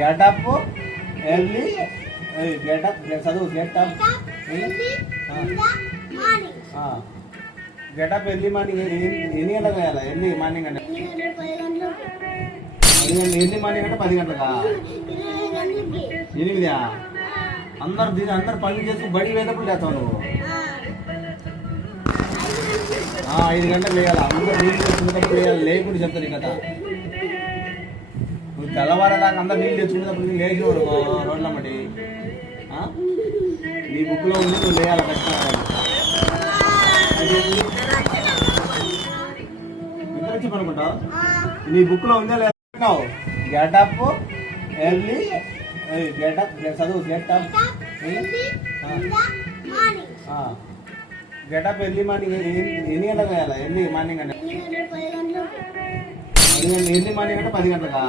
get up early getup చదువు get up get up early morning ఎన్ని గంటలకు వేయాలి ఎర్లీ మార్నింగ్ అంటే ఎర్లీ మార్నింగ్ అంటే 10 గంటలకా 8 అందరు పనులు చేసి బడి వేదప్పుడు చేస్తావు నువ్వు 5 గంటలకు వేయాలి అందరు నీళ్ళు తెచ్చుకునేటప్పుడు వేయాలి లేకుండా చెప్తాను ఈ కథ నువ్వు తెల్లవారేదాకా అందరు నీళ్ళు తెచ్చుకునేటప్పుడు లేచి రోడ్లమ్మటి నీ బుక్లో ఉంది నువ్వు లేయాలి ఖచ్చితంగా నిద్రచ్చి పనుకుంటావు నీ బుక్లో ఉందే లేదు గెటప్ ఎర్లీ గెటప్ చదువు గెటప్ గెటప్ ఎర్లీ మార్నింగ్ ఎన్ని గంటలకు వేయాలి ఎర్లీ మార్నింగ్ అంటే ఎర్లీ మార్నింగ్ అంటే 10 గంటలకా